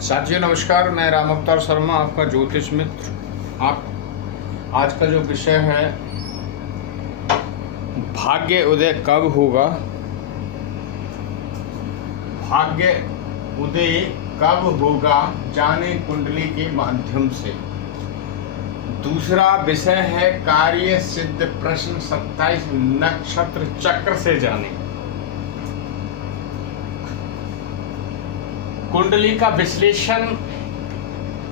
साथियों नमस्कार, मैं राम अवतार शर्मा, आपका ज्योतिष मित्र। आप आज का जो विषय है, भाग्य उदय कब होगा, भाग्य उदय कब होगा जाने कुंडली के माध्यम से। दूसरा विषय है कार्य सिद्ध प्रश्न 27 नक्षत्र चक्र से जाने। कुंडली का विश्लेषण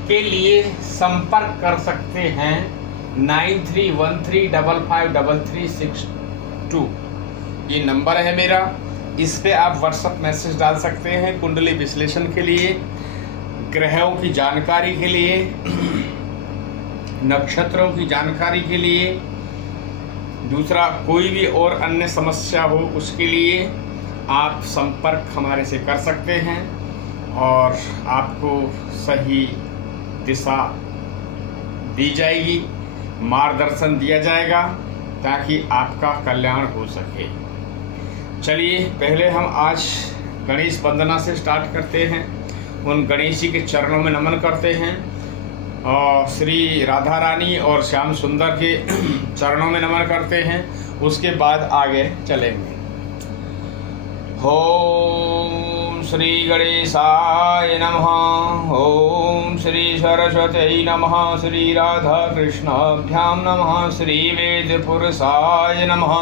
के लिए संपर्क कर सकते हैं 9313553362। ये नंबर है मेरा, इस पे आप व्हाट्सएप मैसेज डाल सकते हैं कुंडली विश्लेषण के लिए, ग्रहों की जानकारी के लिए, नक्षत्रों की जानकारी के लिए। दूसरा, कोई भी और अन्य समस्या हो उसके लिए आप संपर्क हमारे से कर सकते हैं और आपको सही दिशा दी जाएगी, मार्गदर्शन दिया जाएगा ताकि आपका कल्याण हो सके। चलिए, पहले हम आज गणेश वंदना से स्टार्ट करते हैं। उन गणेश जी के चरणों में नमन करते हैं और श्री राधा रानी और श्याम सुंदर के चरणों में नमन करते हैं। उसके बाद आगे चलेंगे। ओम श्री गणेशाय नमः। ओम श्री सरस्वती नमः। श्री राधा कृष्णाभ्याम नमः। श्री वेद पुरुषाय नमः।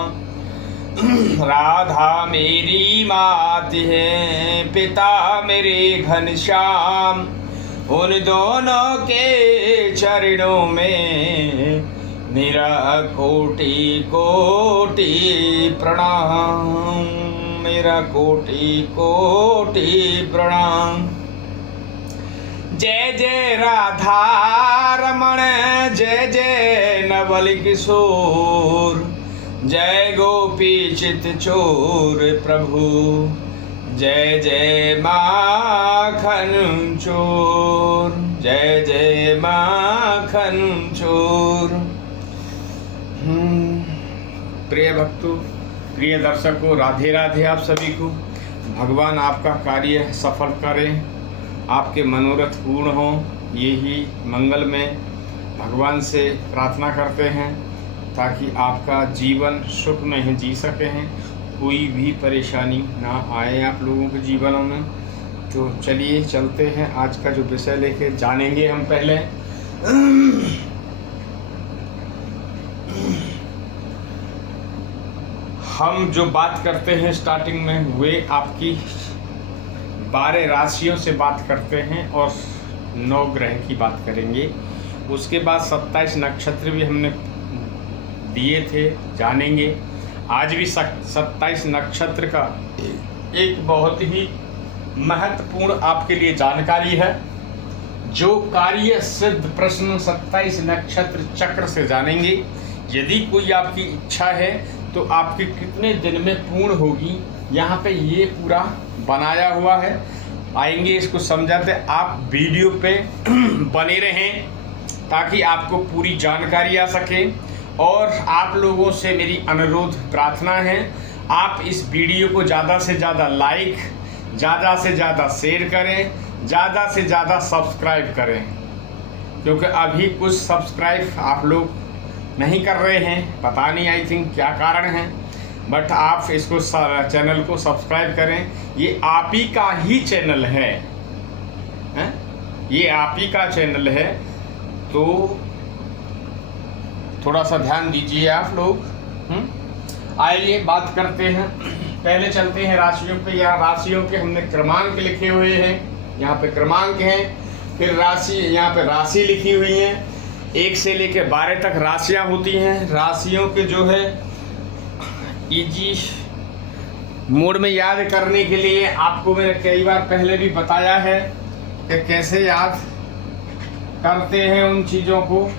राधा मेरी मात है, पिता मेरे घनश्याम, उन दोनों के चरणों में मेरा कोटि कोटि प्रणाम, मेरा कोटि कोटि प्रणाम। जय जय राधा रमण, जय जय नवल किशोर, जय गोपी चित चोर प्रभु, जय जय माखन चोर, जय जय माखन चोर। प्रिय भक्तों, प्रिय दर्शकों, राधे राधे आप सभी को। भगवान आपका कार्य सफल करें, आपके मनोरथ पूर्ण हों, यही मंगल में भगवान से प्रार्थना करते हैं ताकि आपका जीवन सुख में जी सके हैं, कोई भी परेशानी ना आए आप लोगों के जीवनों में। तो चलिए चलते हैं, आज का जो विषय लेके जानेंगे हम। पहले हम जो बात करते हैं स्टार्टिंग में, वे आपकी 12 राशियों से बात करते हैं और 9 ग्रह की बात करेंगे। उसके बाद 27 नक्षत्र भी हमने दिए थे, जानेंगे। आज भी 27 नक्षत्र का एक बहुत ही महत्वपूर्ण आपके लिए जानकारी है, जो कार्य सिद्ध प्रश्न 27 नक्षत्र चक्र से जानेंगे। यदि कोई आपकी इच्छा है तो आपके कितने दिन में पूर्ण होगी, यहाँ पे ये पूरा बनाया हुआ है। आएंगे, इसको समझाते। आप वीडियो पे बने रहें ताकि आपको पूरी जानकारी आ सके। और आप लोगों से मेरी अनुरोध प्रार्थना है, आप इस वीडियो को ज़्यादा से ज़्यादा लाइक, ज़्यादा से ज़्यादा शेयर करें, ज़्यादा से ज़्यादा सब्सक्राइब करें, क्योंकि अभी कुछ सब्सक्राइब आप लोग नहीं कर रहे हैं, पता नहीं, आई थिंक क्या कारण है, बट आप इसको चैनल को सब्सक्राइब करें। ये आप ही का ही चैनल है, ये आप ही का चैनल है, तो थोड़ा सा ध्यान दीजिए आप लोग। आइए बात करते हैं। पहले चलते हैं राशियों पे। यहाँ राशियों के हमने क्रमांक लिखे हुए हैं, यहाँ पे क्रमांक हैं, फिर राशि, यहाँ पे राशि लिखी हुई है। 1 से लेके 12 तक राशियाँ होती हैं। राशियों के जो है इजी मोड में याद करने के लिए आपको मैंने कई बार पहले भी बताया है कि कैसे याद करते हैं उन चीज़ों को।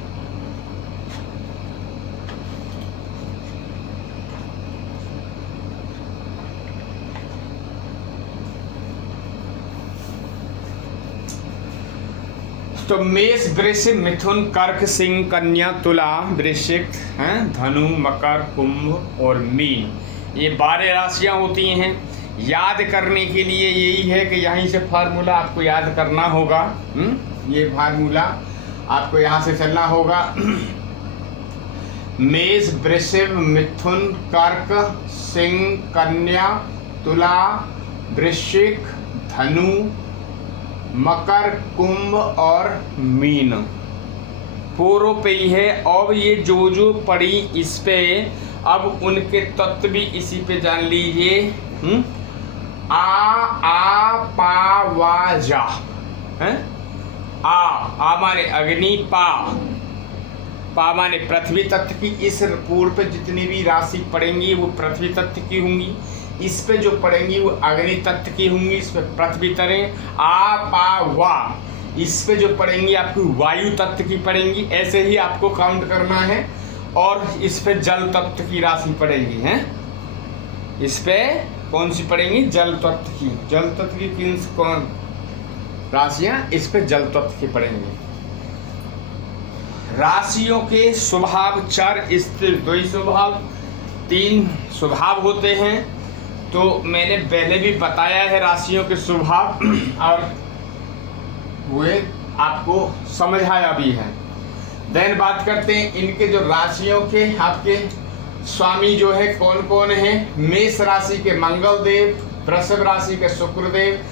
तो मेष, वृष, मिथुन, कर्क, सिंह, कन्या, तुला, वृश्चिक, धनु, मकर, कुंभ और मीन, ये 12 राशियां होती हैं। याद करने के लिए यही है कि यहीं से फार्मूला आपको याद करना होगा। ये फार्मूला आपको यहाँ से चलना होगा। मेष, वृषभ, मिथुन, कर्क, सिंह, कन्या, तुला, वृश्चिक, धनु, मकर, कुंभ और मीन। पूर्व पे ही है। अब ये जो जो पड़ी इस पे अब उनके तत्व भी इसी पे जान लीजिए। आ पा वा जा है। आ माने अग्नि, पा माने पृथ्वी तत्व की। इस पूर्व पे जितनी भी राशि पड़ेंगी वो पृथ्वी तत्व की होंगी। इस पे जो पड़ेंगी वो अग्नि तत्व की होंगी। इस पे पृथ्वी तरें। आ पा वा इस पे जो पड़ेंगी आपकी वायु तत्व की पड़ेंगी। ऐसे ही आपको काउंट करना है। और इस पे जल तत्व की राशि पड़ेगी हैं। इस पे कौन सी पड़ेंगी? जल तत्व की। जल तत्व की कौन राशियां? इस पे जल तत्व की पड़ेंगी। राशियों के स्वभाव चर, स्थिर, द्वैत स्वभाव, 3 स्वभाव होते हैं। तो मैंने पहले भी बताया है राशियों के स्वभाव और वे आपको समझाया भी है। देन बात करते हैं इनके जो राशियों के आपके स्वामी जो है कौन कौन है। मेष राशि के मंगल देव, वृषभ राशि के शुक्र देव,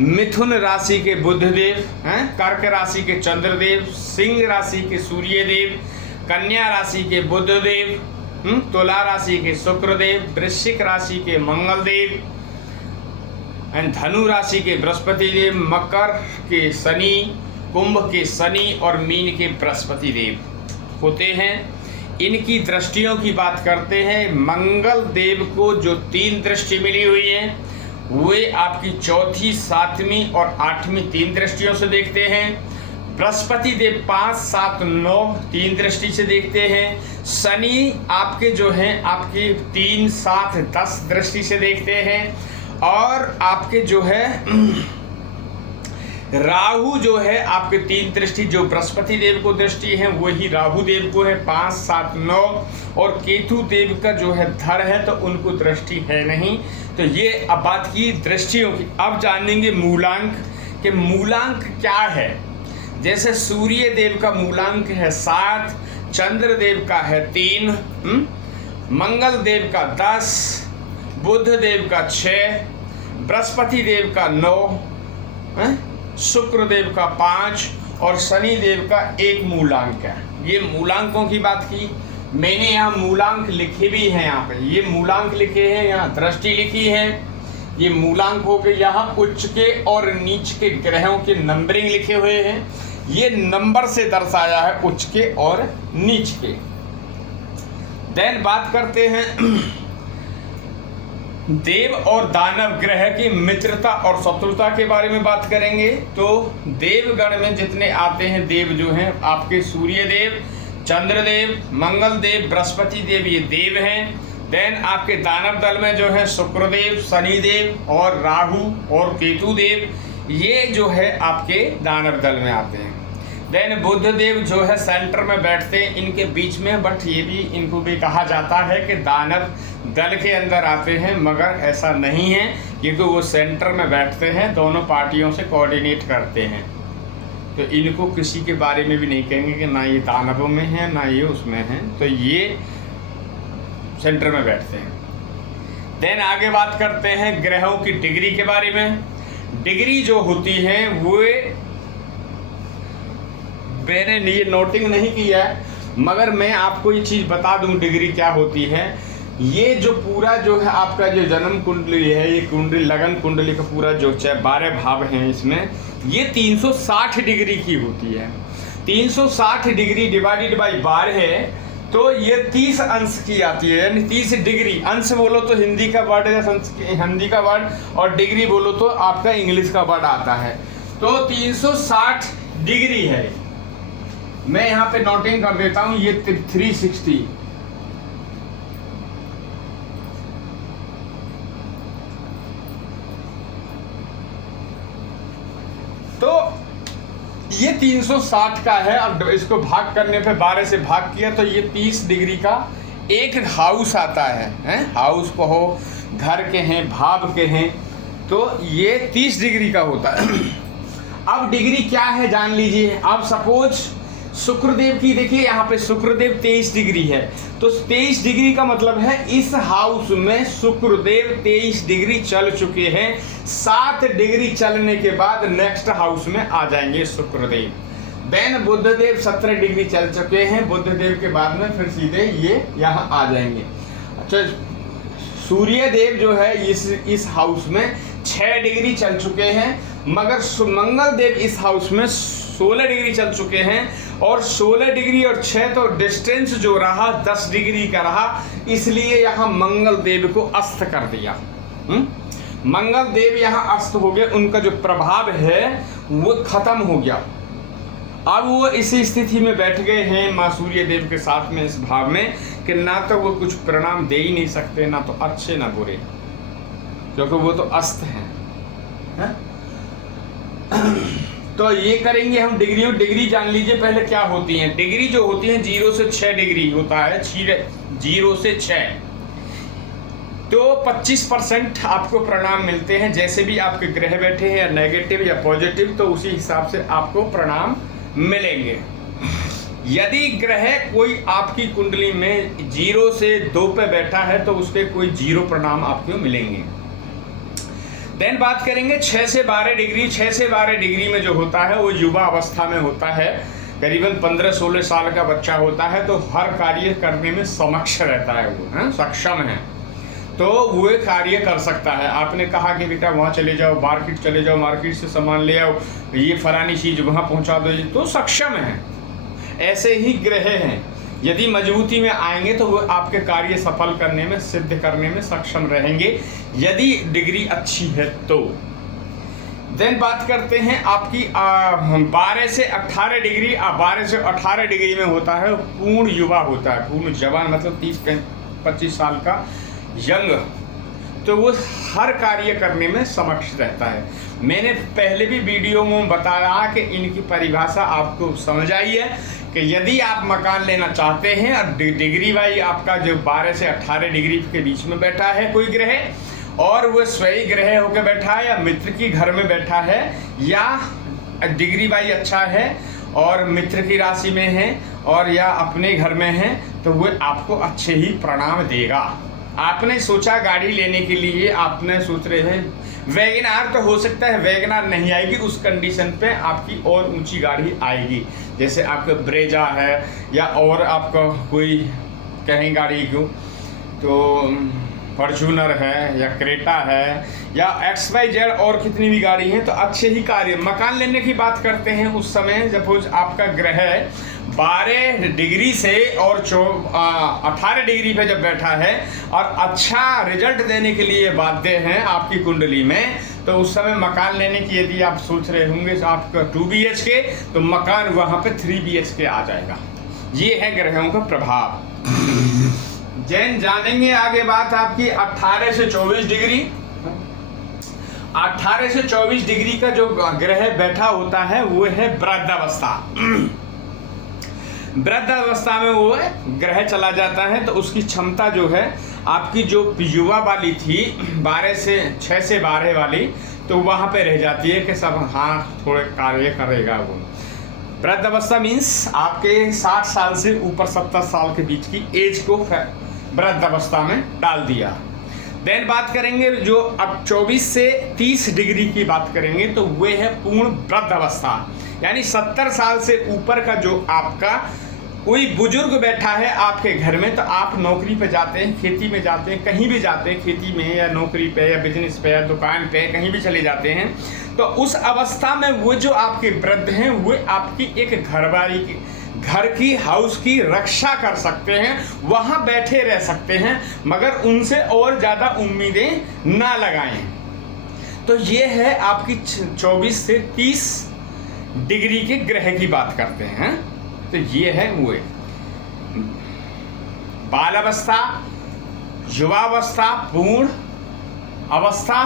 मिथुन राशि के बुध देव हैं, कर्क राशि के चंद्रदेव, सिंह राशि के सूर्य देव, कन्या राशि के बुध देव, तुला राशि के शुक्र देव, वृश्चिक राशि के मंगल देव, धनु राशि के बृहस्पति देव, मकर के शनि, कुंभ के शनि और मीन के बृहस्पति देव होते हैं। इनकी दृष्टियों की बात करते हैं। मंगल देव को जो 3 दृष्टि मिली हुई है वे आपकी चौथी, 7वीं और 8वीं 3 दृष्टियों से देखते हैं। बृहस्पति देव 5, 7, 9 3 दृष्टि से देखते हैं। शनि आपके जो हैं आपकी 3, 7, 10 दृष्टि से देखते हैं। और आपके जो है राहु जो है आपके 3 दृष्टि जो बृहस्पति देव को दृष्टि है वही राहु देव को है 5, 7, 9। और केतु देव का जो है धड़ है तो उनको दृष्टि है नहीं। तो ये अब बात की दृष्टियों की। अब जानेंगे मूलांक के मूलांक क्या है। जैसे सूर्य देव का मूलांक है 7, चंद्र देव का है 3, मंगल देव का 10, बुध देव का 6, बृहस्पति देव का 9, शुक्र देव का 5 और शनि देव का 1 मूलांक है। ये मूलांकों की बात की। मैंने यहाँ मूलांक लिखे भी हैं। यहाँ पे ये मूलांक लिखे हैं, यहाँ दृष्टि लिखी है। ये मूलांक हो गए। यहाँ उच्च के और नीच के ग्रहों के नंबरिंग लिखे हुए हैं। ये नंबर से दर्शाया है उच्च के और नीच के। देन बात करते हैं देव और दानव ग्रह की मित्रता और शत्रुता के बारे में बात करेंगे। तो देवगण में जितने आते हैं देव जो हैं आपके सूर्य देव, चंद्रदेव, मंगल देव, बृहस्पति देव ये देव हैं। देन आपके दानव दल में जो है शुक्रदेव, शनिदेव और राहु और केतु देव ये जो है आपके दानव दल में आते हैं। देन बुध देव जो है सेंटर में बैठते हैं इनके बीच में। बट ये भी इनको भी कहा जाता है कि दानव दल के अंदर आते हैं, मगर ऐसा नहीं है क्योंकि वो सेंटर में बैठते हैं, दोनों पार्टियों से कोऑर्डिनेट करते हैं। तो इनको किसी के बारे में भी नहीं कहेंगे कि ना ये दानवों में है ना ये उसमें है। तो ये सेंटर में बैठते हैं। देन आगे बात करते हैं ग्रहों की डिग्री के बारे में। डिग्री जो होती है वो मैंने ये नोटिंग नहीं किया है, मगर मैं आपको ये चीज़ बता दूं डिग्री क्या होती है। ये जो पूरा जो है आपका जो जन्म कुंडली है, ये कुंडली लगन कुंडली का पूरा जो 12 भाव हैं इसमें, ये 360 डिग्री की होती है। 360 डिग्री डिवाइडेड बाई 12 है तो ये 30 अंश की आती है, यानी 30 डिग्री। अंश बोलो तो हिंदी का वर्ड है, हिंदी का वर्ड, और डिग्री बोलो तो आपका इंग्लिश का वर्ड आता है। तो 360 डिग्री है। मैं यहाँ पे नोटिंग कर देता हूँ, ये 360। तो ये 360 का है। अब इसको भाग करने पे 12 से भाग किया तो ये 30 डिग्री का एक हाउस आता है, हाउस कहो घर के हैं, भाव के हैं, तो ये 30 डिग्री का होता है। अब डिग्री क्या है जान लीजिए। अब सपोज शुक्रदेव की देखिए, यहाँ पे शुक्रदेव 23 डिग्री है, तो 23 डिग्री का मतलब है इस हाउस में शुक्रदेव 23 डिग्री चल चुके हैं। 7 डिग्री चलने के बाद नेक्स्ट हाउस में आ जाएंगे शुक्रदेव। देन बुधदेव 17 डिग्री चल चुके हैं, बुधदेव के बाद में फिर सीधे ये यहाँ आ जाएंगे। अच्छा, सूर्यदेव जो है इस हाउस में 6 डिग्री चल चुके हैं, मगर मंगल देव इस हाउस में 16 डिग्री चल चुके हैं, और 16 डिग्री और 6 तो डिस्टेंस जो रहा 10 डिग्री का रहा, इसलिए यहाँ मंगल देव को अस्त कर दिया। मंगल देव यहाँ अस्त हो गए, उनका जो प्रभाव है वो खत्म हो गया। अब वो इसी स्थिति में बैठ गए हैं माँ सूर्य देव के साथ में इस भाव में कि ना तो वो कुछ परिणाम दे ही नहीं सकते, ना तो अच्छे ना बुरे, क्योंकि वो तो अस्त हैं। तो ये करेंगे हम डिग्री जान लीजिए पहले क्या होती हैं। डिग्री जो होती है 0 से 6 डिग्री होता है, 0 से 6, तो 25% आपको परिणाम मिलते हैं। जैसे भी आपके ग्रह बैठे हैं, या नेगेटिव या पॉजिटिव, तो उसी हिसाब से आपको परिणाम मिलेंगे। यदि ग्रह कोई आपकी कुंडली में 0 से 2 पे बैठा है तो उसके कोई 0 परिणाम आपको मिलेंगे। देन बात करेंगे 6 से 12 डिग्री। 6 से 12 डिग्री में जो होता है वो युवा अवस्था में होता है, करीबन 15-16 साल का बच्चा होता है, तो हर कार्य करने में समक्ष रहता है, वो सक्षम है, तो वो कार्य कर सकता है। आपने कहा कि बेटा वहाँ चले जाओ, मार्केट चले जाओ, मार्केट से सामान ले आओ, ये फलानी चीज़ वहाँ पहुँचा दो, तो सक्षम है। ऐसे ही ग्रह हैं, यदि मजबूती में आएंगे तो वो आपके कार्य सफल करने में, सिद्ध करने में सक्षम रहेंगे, यदि डिग्री अच्छी है तो। देन बात करते हैं आपकी 12 से 18 डिग्री। 12 से 18 डिग्री में होता है पूर्ण युवा होता है, पूर्ण जवान, मतलब 30-25 साल का यंग, तो वो हर कार्य करने में समक्ष रहता है। मैंने पहले भी वीडियो में बताया कि इनकी परिभाषा आपको समझ आई है कि यदि आप मकान लेना चाहते हैं और डिग्री वाई आपका जो 12 से 18 डिग्री के बीच में बैठा है कोई ग्रह, और वो स्वयं ग्रह होकर बैठा है, या मित्र की घर में बैठा है, या डिग्री वाई अच्छा है और मित्र की राशि में है, और या अपने घर में है, तो वो आपको अच्छे ही परिणाम देगा। आपने सोचा गाड़ी लेने के लिए, आपने सोच रहे हैं वैगनार, तो हो सकता है वैगनार नहीं आएगी, उस कंडीशन पे आपकी और ऊंची गाड़ी आएगी, जैसे आपका ब्रेजा है, या और आपका कोई कहीं गाड़ी क्यों तो फॉर्च्यूनर है, या क्रेटा है, या XYZ और कितनी भी गाड़ी हैं, तो अच्छे ही कार्य। मकान लेने की बात करते हैं उस समय, सपोज आपका ग्रह 12 डिग्री से और 18 डिग्री पे जब बैठा है और अच्छा रिजल्ट देने के लिए बाध्य हैं आपकी कुंडली में, तो उस समय मकान लेने की यदि आप सोच रहे होंगे आपका 2 BHK, तो मकान वहाँ पे 3 BHK आ जाएगा। ये है ग्रहों का प्रभाव। जैन जानेंगे आगे बात आपकी 18 से 24 डिग्री। 18 से 24 डिग्री का जो ग्रह बैठा होता है वो है वृद्धावस्था। वृद्धावस्था में वो ग्रह चला जाता है, तो उसकी क्षमता जो है आपकी जो युवा वाली थी 6 से 12 वाली, तो वहाँ पे रह जाती है कि सब हाँ थोड़े कार्य करेगा वो। वृद्धावस्था मीन्स आपके 60 साल से ऊपर 70 साल के बीच की एज को वृद्धावस्था में डाल दिया। देन बात करेंगे जो अब 24 से 30 डिग्री की बात करेंगे, तो वे है पूर्ण वृद्धावस्था, यानी 70 साल से ऊपर का जो आपका कोई बुजुर्ग बैठा है आपके घर में, तो आप नौकरी पे जाते हैं, खेती में जाते हैं, कहीं भी जाते हैं, खेती में या नौकरी पे या बिजनेस पे या दुकान पे कहीं भी चले जाते हैं, तो उस अवस्था में वो जो आपके वृद्ध हैं वो आपकी एक घरवाली की, घर की, हाउस की रक्षा कर सकते हैं, वहाँ बैठे रह सकते हैं, मगर उनसे और ज़्यादा उम्मीदें ना लगाएं। तो ये है आपकी 24 से 30 डिग्री के ग्रह की बात करते हैं। तो ये है वो बालावस्था, युवावस्था, पूर्ण अवस्था,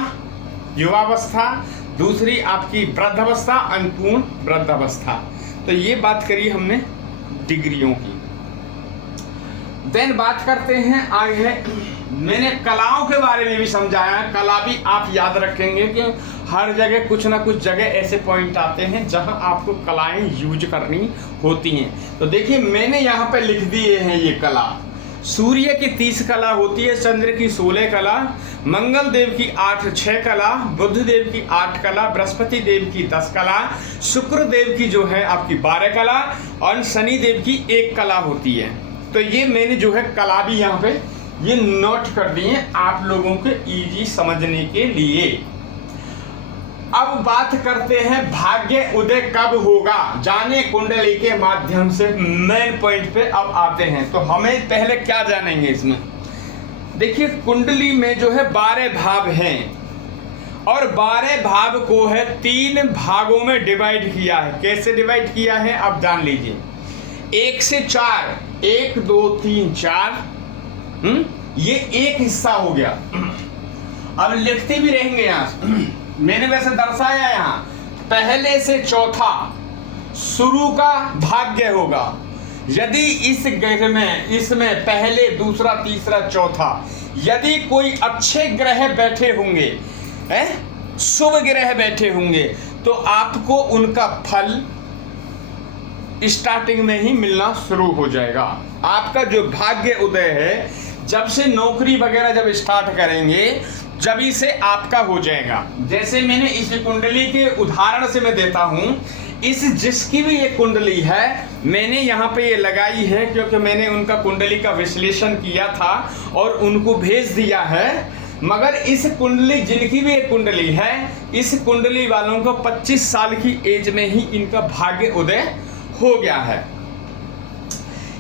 युवावस्था, दूसरी आपकी वृद्धावस्था, अनपूर्ण वृद्धावस्था। तो ये बात करी हमने डिग्रियों की। देन बात करते हैं आगे मैंने कलाओं के बारे में भी समझाया है। कला भी आप याद रखेंगे कि हर जगह कुछ ना कुछ जगह ऐसे पॉइंट आते हैं जहां आपको कलाएं यूज करनी होती हैं। तो देखिए मैंने यहाँ पे लिख दिए हैं ये कला। सूर्य की 30 कला होती है, चंद्र की 16 कला, मंगल देव की 6 कला, बुध देव की 8 कला, बृहस्पति देव की 10 कला, शुक्र देव की जो है आपकी 12 कला और शनि देव की 1 कला होती है। तो ये मैंने जो है कला भी यहाँ पे ये नोट कर दिए आप लोगों के इजी समझने के लिए। अब बात करते हैं भाग्य उदय कब होगा, जाने कुंडली के माध्यम से मेन पॉइंट पे अब आते हैं। तो हमें पहले क्या जानेंगे इसमें, देखिए कुंडली में जो है 12 भाव हैं और 12 भाव को है 3 भागों में डिवाइड किया है। कैसे डिवाइड किया है आप जान लीजिए। 1 से 4, 1 2 3 4, ये एक हिस्सा हो गया। अब लिखते भी रहेंगे यहां, मैंने वैसे दर्शाया यहां पहले से चौथा शुरू का भाग्य होगा। यदि इस ग्रह में इसमें पहले दूसरा तीसरा चौथा यदि कोई अच्छे ग्रह बैठे होंगे, शुभ ग्रह बैठे होंगे, तो आपको उनका फल स्टार्टिंग में ही मिलना शुरू हो जाएगा। आपका जो भाग्य उदय है, जब से नौकरी वगैरह जब स्टार्ट करेंगे जभी से आपका हो जाएगा। जैसे मैंने इस कुंडली के उदाहरण से मैं देता हूं, इस जिसकी भी ये कुंडली है मैंने यहाँ पे ये लगाई है क्योंकि मैंने उनका कुंडली का विश्लेषण किया था और उनको भेज दिया है। मगर इस कुंडली जिनकी भी एक कुंडली है, इस कुंडली वालों को 25 साल की एज में ही इनका भाग्य उदय हो गया है।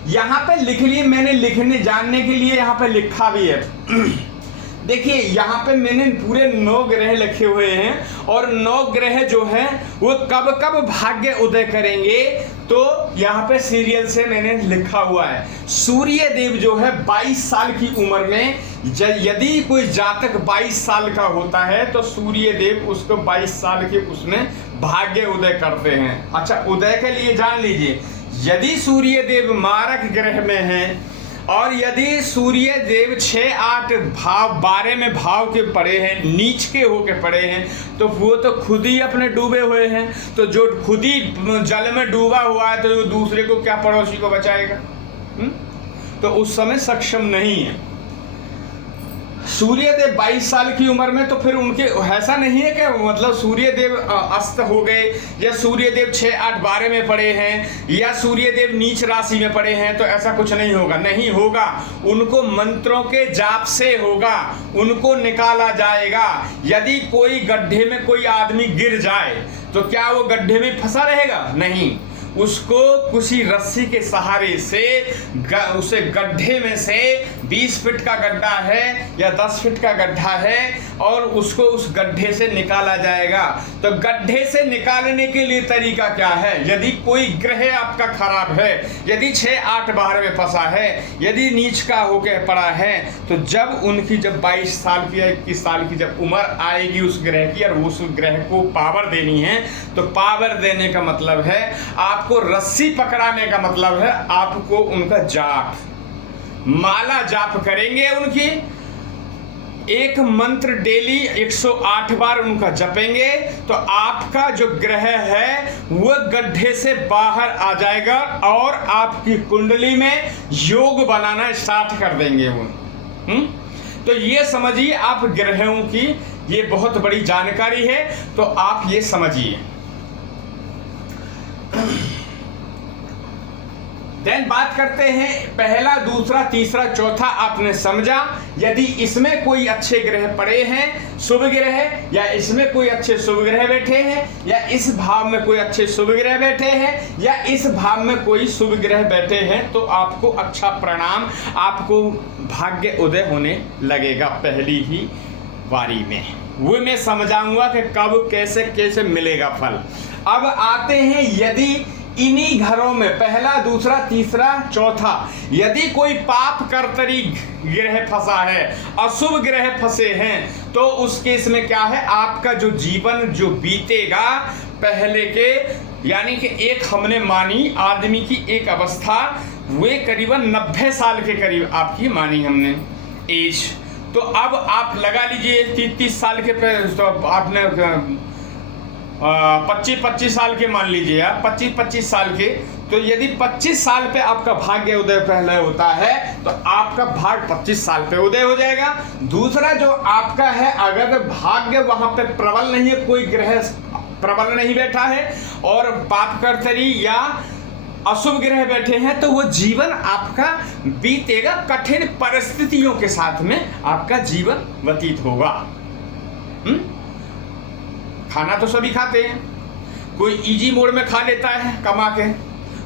यहाँ पे लिख लिए मैंने, लिखने जानने के लिए यहाँ पे लिखा भी है। देखिए यहाँ पे मैंने पूरे 9 ग्रह लिखे हुए हैं और 9 ग्रह जो हैं वो कब कब भाग्य उदय करेंगे, तो यहाँ पे सीरियल से मैंने लिखा हुआ है। सूर्य देव जो है 22 साल की उम्र में, यदि कोई जातक 22 साल का होता है तो सूर्य देव उसको 22 साल के उसमें भाग्य उदय करते हैं। अच्छा, उदय के लिए जान लीजिए, यदि सूर्य देव मारक ग्रह में है और यदि सूर्य देव 6 8 भाव 12 में भाव के पड़े हैं, नीच के होके पड़े हैं, तो वो तो खुद ही अपने डूबे हुए हैं। तो जो खुद ही जल में डूबा हुआ है तो वो दूसरे को क्या पड़ोसी को बचाएगा? तो उस समय सक्षम नहीं है। सूर्य देव 22 साल की उम्र में, तो फिर उनके ऐसा नहीं है कि मतलब सूर्य देव अस्त हो गए या सूर्य देव 6 8 12 में पड़े हैं या सूर्य देव नीच राशि में पड़े हैं, तो ऐसा कुछ नहीं होगा। नहीं होगा, उनको मंत्रों के जाप से होगा, उनको निकाला जाएगा। यदि कोई गड्ढे में कोई आदमी गिर जाए तो क्या वो गड्ढे में फंसा रहेगा? नहीं, उसको किसी रस्सी के सहारे से उसे गड्ढे में से 20 फीट का गड्ढा है या 10 फीट का गड्ढा है और उसको उस गड्ढे से निकाला जाएगा। तो गड्ढे से निकालने के लिए तरीका क्या है? यदि कोई ग्रह आपका खराब है, यदि 6 8 12 में फंसा है, यदि नीच का होकर पड़ा है, तो जब उनकी जब 22 साल की या 21 साल की जब उम्र आएगी उस ग्रह की और उस ग्रह को पावर देनी है, तो पावर देने का मतलब है आपको रस्सी पकड़ाने का मतलब है आपको उनका जाप, माला जाप करेंगे उनकी। एक मंत्र डेली 108 बार उनका जपेंगे तो आपका जो ग्रह है वो गड्ढे से बाहर आ जाएगा और आपकी कुंडली में योग बनाना स्टार्ट कर देंगे वो। तो ये समझिए, आप ग्रहों की ये बहुत बड़ी जानकारी है, तो आप ये समझिए। देन बात करते हैं पहला दूसरा तीसरा चौथा, आपने समझा। यदि इसमें कोई अच्छे ग्रह पड़े हैं, शुभ ग्रह, या इसमें कोई अच्छे शुभ ग्रह बैठे हैं, या इस भाव में कोई अच्छे शुभ ग्रह बैठे हैं, या इस भाव में कोई शुभ ग्रह बैठे हैं, तो आपको अच्छा परिणाम, आपको भाग्य उदय होने लगेगा पहली ही बारी में। वो मैं समझाऊंगा कि कब कैसे कैसे मिलेगा फल। अब आते हैं, यदि इन्हीं घरों में पहला दूसरा तीसरा चौथा यदि कोई पाप कर्तरी ग्रह फंसा है, अशुभ ग्रह फंसे हैं, तो उस केस में क्या है, आपका जो जीवन जो बीतेगा पहले के, यानी कि एक हमने मानी आदमी की एक अवस्था, वे करीबन 90 साल के करीब आपकी मानी हमने एज। तो अब आप लगा लीजिए 30 साल के पे, तो आपने 25 साल के मान लीजिए आप 25 साल के, तो यदि 25 साल पे आपका भाग्य उदय पहले होता है तो आपका भाग 25 साल पे उदय हो जाएगा। दूसरा जो आपका है, अगर भाग्य वहां पे प्रबल नहीं है, कोई ग्रह प्रबल नहीं बैठा है और पापकर्तरी या अशुभ ग्रह बैठे हैं, तो वो जीवन आपका बीतेगा, कठिन परिस्थितियों के साथ में आपका जीवन व्यतीत होगा। खाना तो सभी खाते हैं, कोई इजी मोड में खा लेता है कमा के,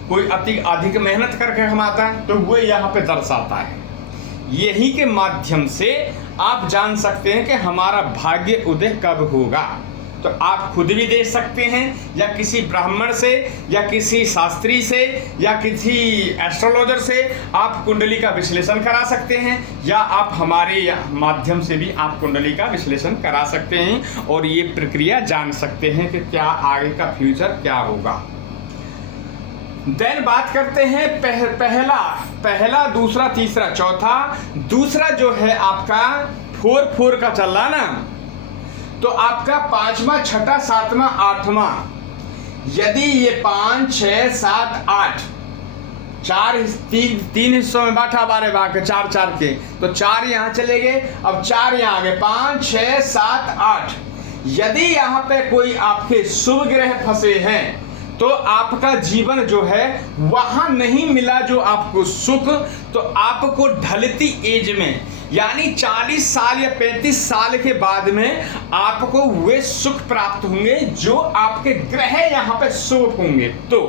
कोई अधिक मेहनत करके कमाता है, तो वो यहाँ पे दर्शाता है। यही के माध्यम से आप जान सकते हैं कि हमारा भाग्य उदय कब होगा। तो आप खुद भी देख सकते हैं, या किसी ब्राह्मण से, या किसी शास्त्री से, या किसी एस्ट्रोलॉजर से आप कुंडली का विश्लेषण करा सकते हैं, या आप हमारे माध्यम से भी आप कुंडली का विश्लेषण करा सकते हैं और ये प्रक्रिया जान सकते हैं कि क्या आगे का फ्यूचर क्या होगा। देन बात करते हैं पहला, दूसरा, तीसरा, चौथा। दूसरा जो है आपका 4 का चल रहा ना, तो आपका 5वां, 6ठा, 7वां, 8वां, यदि ये 5, 6, 7, 8 तीन हिस्सों में बांटा, 12 भाग के 4 के, तो 4 यहाँ चले गए, अब 4 यहाँ आ गए, 5, 6, 7, 8। यदि यहाँ पे कोई आपके शुभ ग्रह फंसे हैं तो आपका जीवन जो है वहां नहीं मिला जो आपको सुख, तो आपको ढलती एज में, यानी 40 साल या 35 साल के बाद में आपको वे सुख प्राप्त होंगे जो आपके ग्रह यहाँ पे शुभ होंगे। तो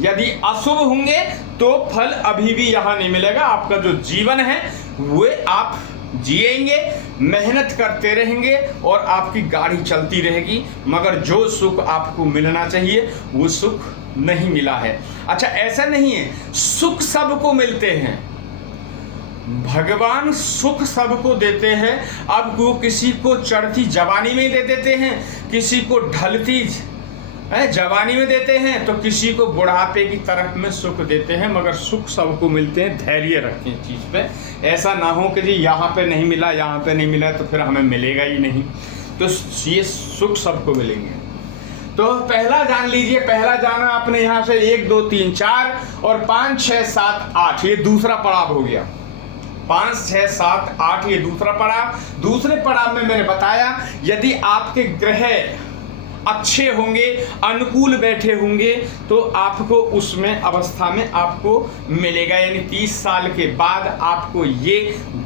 यदि अशुभ होंगे तो फल अभी भी यहाँ नहीं मिलेगा। आपका जो जीवन है वे आप जिएंगे, मेहनत करते रहेंगे और आपकी गाड़ी चलती रहेगी, मगर जो सुख आपको मिलना चाहिए वो सुख नहीं मिला है। अच्छा, ऐसा नहीं है, सुख सबको मिलते हैं, भगवान सुख सबको देते हैं। अब वो किसी को चढ़ती जवानी में दे देते हैं, किसी को ढलती जवानी में देते हैं, तो किसी को बुढ़ापे की तरफ में सुख देते हैं, मगर सुख सबको मिलते हैं। धैर्य रखें चीज़ पे, ऐसा ना हो कि जी यहाँ पे नहीं मिला, यहाँ पे नहीं मिला तो फिर हमें मिलेगा ही नहीं। तो ये सुख सबको मिलेंगे। तो पहला जान लीजिए, पहला जाना आपने यहाँ से 1, 2, 3, 4 और 5, 6, 7, 8, ये दूसरा पड़ाव हो गया। 5, 6, 7, 8 ये दूसरा पड़ाव। दूसरे पड़ाव में मैंने बताया यदि आपके ग्रह अच्छे होंगे, अनुकूल बैठे होंगे, तो आपको उसमें अवस्था में आपको मिलेगा, यानी 30 साल के बाद आपको ये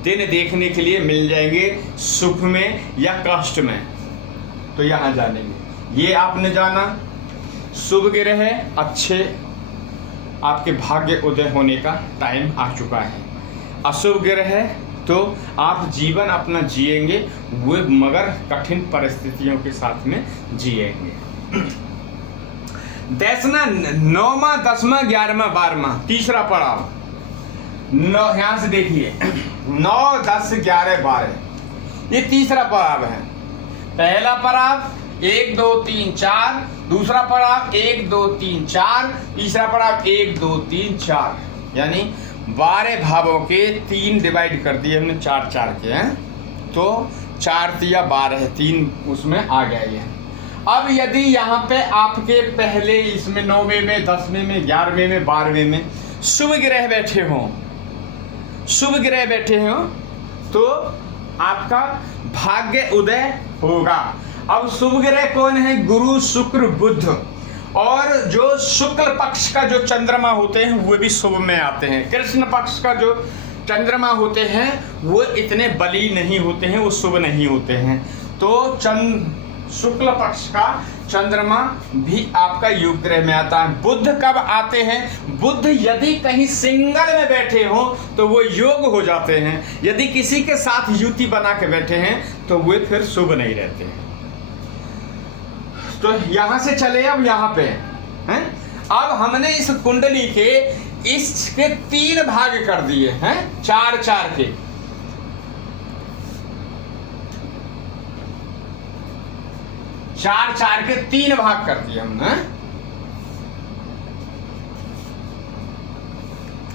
दिन देखने के लिए मिल जाएंगे, सुख में या कष्ट में। तो यहाँ जानेंगे, ये आपने जाना शुभ ग्रह अच्छे, आपके भाग्य उदय होने का टाइम आ चुका है। अशुभ ग्रह तो आप जीवन अपना जिएंगे, वो मगर कठिन परिस्थितियों के साथ में जिएंगे। 9वां, 10वां, 11वां, 12वां, तीसरा पड़ाव। 9 यहाँ से देखिए 9, 10, 11, 12 ये तीसरा पड़ाव है। पहला पड़ाव 1, 2, 3, 4, दूसरा पड़ाव 1, 2, 3, 4, तीसरा पड़ाव 1, 2, 3, 4, यानी 12 भावों के 3 डिवाइड कर दिए हमने 4 के हैं, तो 4 या 12 3 उसमें आ गया ये। अब यदि यहाँ पे आपके पहले इसमें 9वें में, 10वें में, 11वें में, 12वें में शुभ ग्रह बैठे हों, तो आपका भाग्य उदय होगा। अब शुभ ग्रह कौन है? गुरु, शुक्र, बुध, और जो शुक्ल पक्ष का जो चंद्रमा होते हैं वो भी शुभ में आते हैं। कृष्ण पक्ष का जो चंद्रमा होते हैं वो इतने बली नहीं होते हैं, वो शुभ नहीं होते हैं। तो शुक्ल पक्ष का चंद्रमा भी आपका योग ग्रह में आता है। बुध कब आते हैं? बुध यदि कहीं सिंगल में बैठे हो तो वो योग हो जाते हैं, यदि किसी के साथ युति बना के बैठे हैं तो वे फिर शुभ नहीं रहते हैं। तो यहां से चले अब यहाँ पे हैं। अब हमने इस कुंडली के इसके 3 भाग कर दिए हैं, 4 के। चार के 3 भाग कर दिए हमने।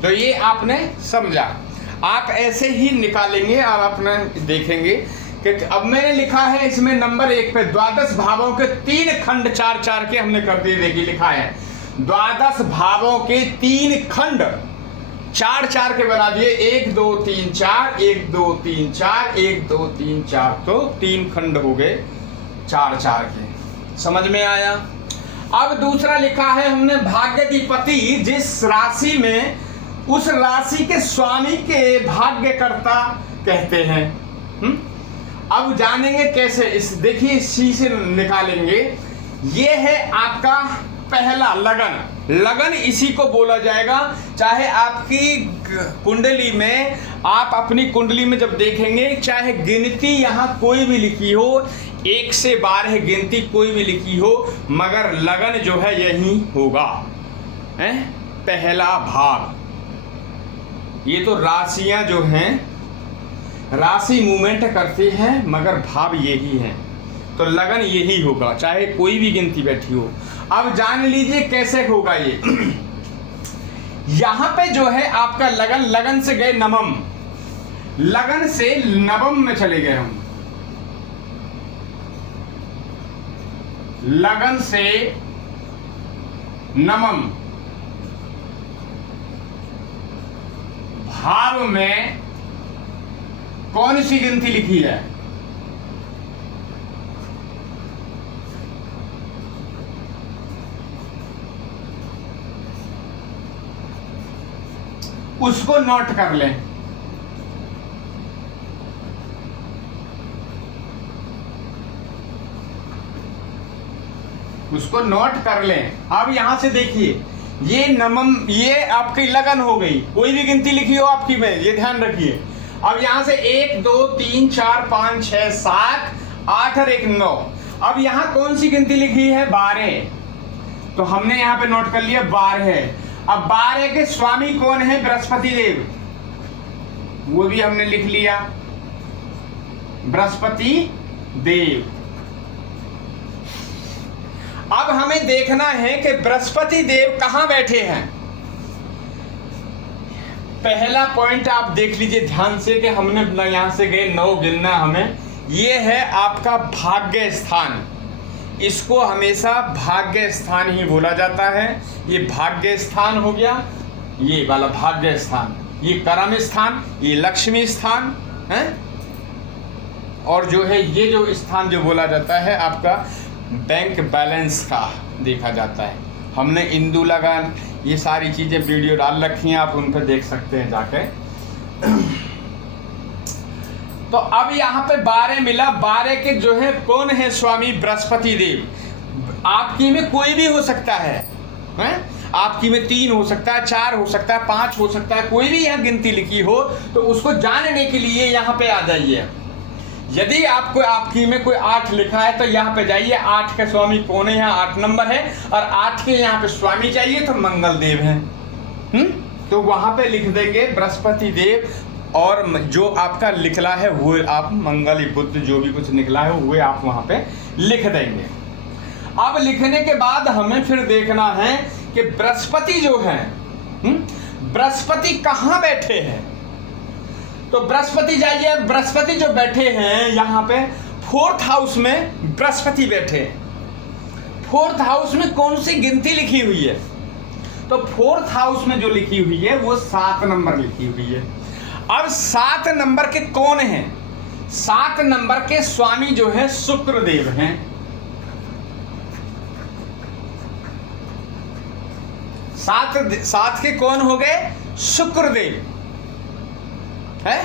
तो ये आपने समझा। आप ऐसे ही निकालेंगे और अपना देखेंगे कि अब मैंने लिखा है इसमें नंबर 1 पे द्वादश भावों के 3 खंड 4-4 के हमने कर दिए। देखिए लिखा है द्वादश भावों के 3 खंड 4-4 के बना दिए। 1 2 3 4, 1 2 3 4, 1 2 3 4, तो 3 खंड हो गए 4-4 के। समझ में आया। अब दूसरा लिखा है हमने भाग्याधिपति, जिस राशि में उस राशि के स्वामी के भाग्यकर्ता कहते हैं। अब जानेंगे कैसे, इस देखिए इसी से निकालेंगे। ये है आपका पहला लगन। लगन इसी को बोला जाएगा। चाहे आपकी कुंडली में, आप अपनी कुंडली में जब देखेंगे, चाहे गिनती यहाँ कोई भी लिखी हो, 1 से 12 गिनती कोई भी लिखी हो, मगर लगन जो है यही होगा। पहला भाव। ये तो राशियां जो हैं, राशि मूवमेंट करती हैं, मगर भाव यही है, तो लगन यही होगा, चाहे कोई भी गिनती बैठी हो। अब जान लीजिए कैसे होगा ये। यहां पे जो है आपका लगन, लगन से गए नवम, लगन से नवम में चले गए हम, लगन से नवम भाव में कौन सी गिनती लिखी है? उसको नोट कर लें। उसको नोट कर लें। अब यहां से देखिए, ये नवम, ये आपकी लगन हो गई, कोई भी गिनती लिखी हो आपकी में, ये ध्यान रखिए। अब यहां से 1 2 3 4 5 6 7 8 और 1 9। अब यहां कौन सी गिनती लिखी है? 12। तो हमने यहां पे नोट कर लिया 12। अब 12 के स्वामी कौन है? बृहस्पति देव, वो भी हमने लिख लिया, बृहस्पति देव। अब हमें देखना है कि बृहस्पति देव कहां बैठे हैं। पहला पॉइंट आप देख लीजिए ध्यान से कि हमने यहां से गए 9 गिनना हमें। ये है आपका भाग्य स्थान, इसको हमेशा भाग्य स्थान ही बोला जाता है। ये भाग्य स्थान हो गया, ये वाला भाग्य स्थान, ये कर्म स्थान, ये लक्ष्मी स्थान है। और जो है ये जो स्थान जो बोला जाता है आपका बैंक बैलेंस का देखा जाता है। हमने इंदु लगान, ये सारी चीजें वीडियो डाल रखी हैं, आप उन पर देख सकते हैं जाके। तो अब यहाँ पे 12 मिला। 12 के जो है कौन है स्वामी? बृहस्पति देव। आपकी में कोई भी हो सकता है, आपकी में 3 हो सकता है, 4 हो सकता है, 5 हो सकता है, कोई भी यहाँ गिनती लिखी हो, तो उसको जानने के लिए यहाँ पे आ जाइए। यदि आपको आपकी में कोई 8 लिखा है तो यहाँ पे जाइए, 8 के स्वामी कौन है? यहाँ 8 नंबर है, और 8 के यहाँ पे स्वामी चाहिए तो मंगल देव है। तो वहां पे लिख देंगे बृहस्पति देव, और जो आपका निकला है वो आप मंगल बुध जो भी कुछ निकला है वो आप वहां पे लिख देंगे। अब लिखने के बाद हमें फिर देखना है कि बृहस्पति जो है, बृहस्पति कहाँ बैठे हैं। तो बृहस्पति जाइए, बृहस्पति जो बैठे हैं यहाँ पे 4th हाउस में बृहस्पति बैठे हैं। 4th हाउस में कौन सी गिनती लिखी हुई है? तो 4th हाउस में जो लिखी हुई है वो 7 नंबर लिखी हुई है। अब 7 नंबर के कौन हैं? 7 नंबर के स्वामी जो है शुक्र देव हैं। 7 के कौन हो गए? शुक्र देव है।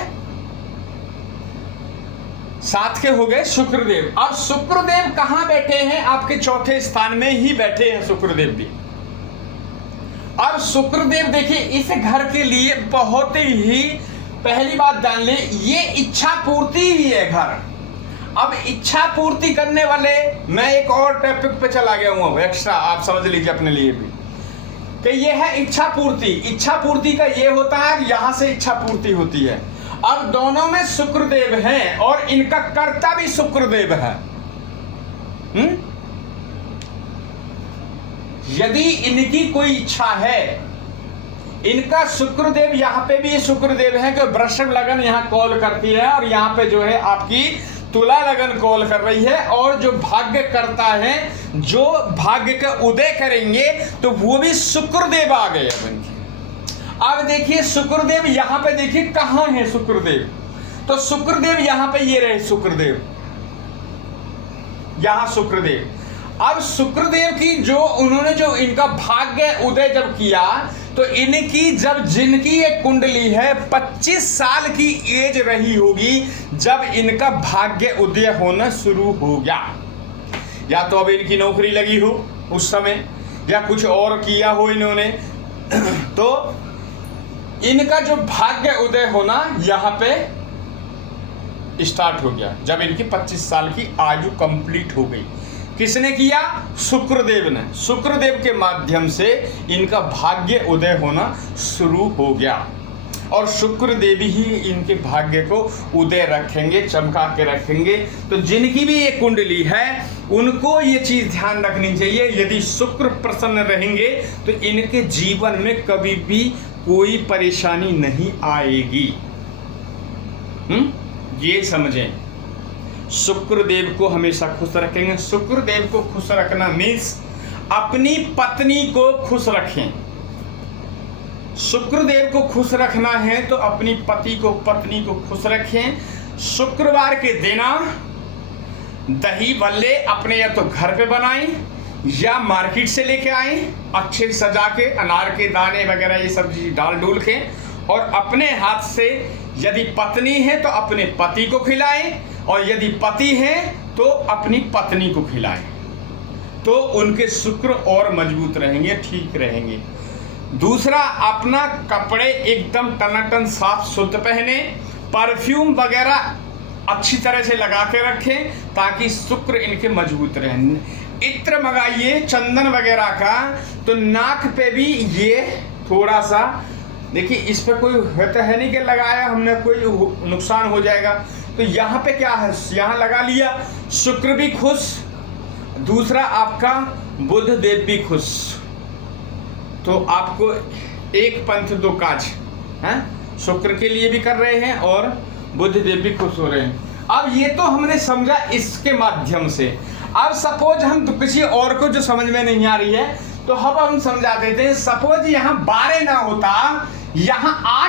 7 के हो गए शुक्रदेव। अब शुक्रदेव कहां बैठे हैं? आपके 4थे स्थान में ही बैठे हैं शुक्रदेव भी। अब शुक्रदेव देखिए इस घर के लिए बहुत ही, पहली बात जान ले, ये इच्छा पूर्ति ही है घर। अब इच्छा पूर्ति करने वाले, मैं एक और टॉपिक पे चला गया हूं, एक्स्ट्रा आप समझ लीजिए अपने लिए भी, कि ये है इच्छा पूर्ति। इच्छा पूर्ति का ये होता है यहां से इच्छा पूर्ति होती है। अब दोनों में शुक्रदेव हैं और इनका कर्ता भी शुक्रदेव है। यदि इनकी कोई इच्छा है, इनका शुक्रदेव यहाँ पे भी शुक्रदेव है कि वृषभ लगन यहाँ कॉल करती है और यहाँ पे जो है आपकी तुला लगन कॉल कर रही है। और जो भाग्य करता है, जो भाग्य का उदय करेंगे तो वो भी शुक्रदेव आ गए अब देखिए शुक्रदेव यहाँ पे देखिए कहाँ है शुक्रदेव, तो शुक्रदेव यहाँ पे ये रहे शुक्रदेव, यहाँ शुक्रदेव। अब शुक्रदेव की जो उन्होंने जो इनका भाग्य उदय जब किया तो इनकी जब जिनकी ये कुंडली है 25 साल की एज रही होगी जब इनका भाग्य उदय होना शुरू हो गया। या तो अब इनकी नौकरी लगी हो उस समय या कुछ और किया हो इन्होंने तो इनका जो भाग्य उदय होना यहाँ पे स्टार्ट हो गया जब इनकी 25 साल की आयु कंप्लीट हो गई। किसने किया? शुक्रदेव ने। शुक्रदेव के माध्यम से इनका भाग्य उदय होना शुरू हो गया और शुक्रदेव ही इनके भाग्य को उदय रखेंगे, चमका के रखेंगे। तो जिनकी भी ये कुंडली है उनको ये चीज ध्यान रखनी चाहिए, यदि शुक्र प्रसन्न रहेंगे तो इनके जीवन में कभी भी कोई परेशानी नहीं आएगी। ये समझें, शुक्रदेव को हमेशा खुश रखेंगे। शुक्रदेव को खुश रखना मीन्स अपनी पत्नी को खुश रखें। शुक्रदेव को खुश रखना है तो अपनी पत्नी को खुश रखें। शुक्रवार के दिन दही भल्ले अपने या तो घर पे बनाएं या मार्केट से लेके आएं, अच्छे सजा के अनार के दाने वगैरह ये सब चीज डाल डूल के, और अपने हाथ से यदि पत्नी है तो अपने पति को खिलाएं और यदि पति है तो अपनी पत्नी को खिलाएं, तो उनके शुक्र और मजबूत रहेंगे, ठीक रहेंगे। दूसरा, अपना कपड़े एकदम टनाटन साफ सुथ पहने, परफ्यूम वगैरह अच्छी तरह से लगा के रखें ताकि शुक्र इनके मजबूत रहें। इत्र मंगाइए चंदन वगैरह का, तो नाक पे भी ये थोड़ा सा देखिए, इस पे कोई होता है नहीं कि लगाया हमने कोई नुकसान हो जाएगा, तो यहाँ पे क्या है, यहाँ लगा लिया, शुक्र भी खुश, दूसरा आपका बुध देव भी खुश। तो आपको एक पंथ दो काज है, शुक्र के लिए भी कर रहे हैं और बुध देव भी खुश हो रहे हैं। अब ये तो हमने समझा इसके माध्यम से। अब सपोज हम तो किसी और को जो समझ में नहीं आ रही है तो हम समझा देते हैं। सपोज यहाँ 12 ना होता, यहाँ 8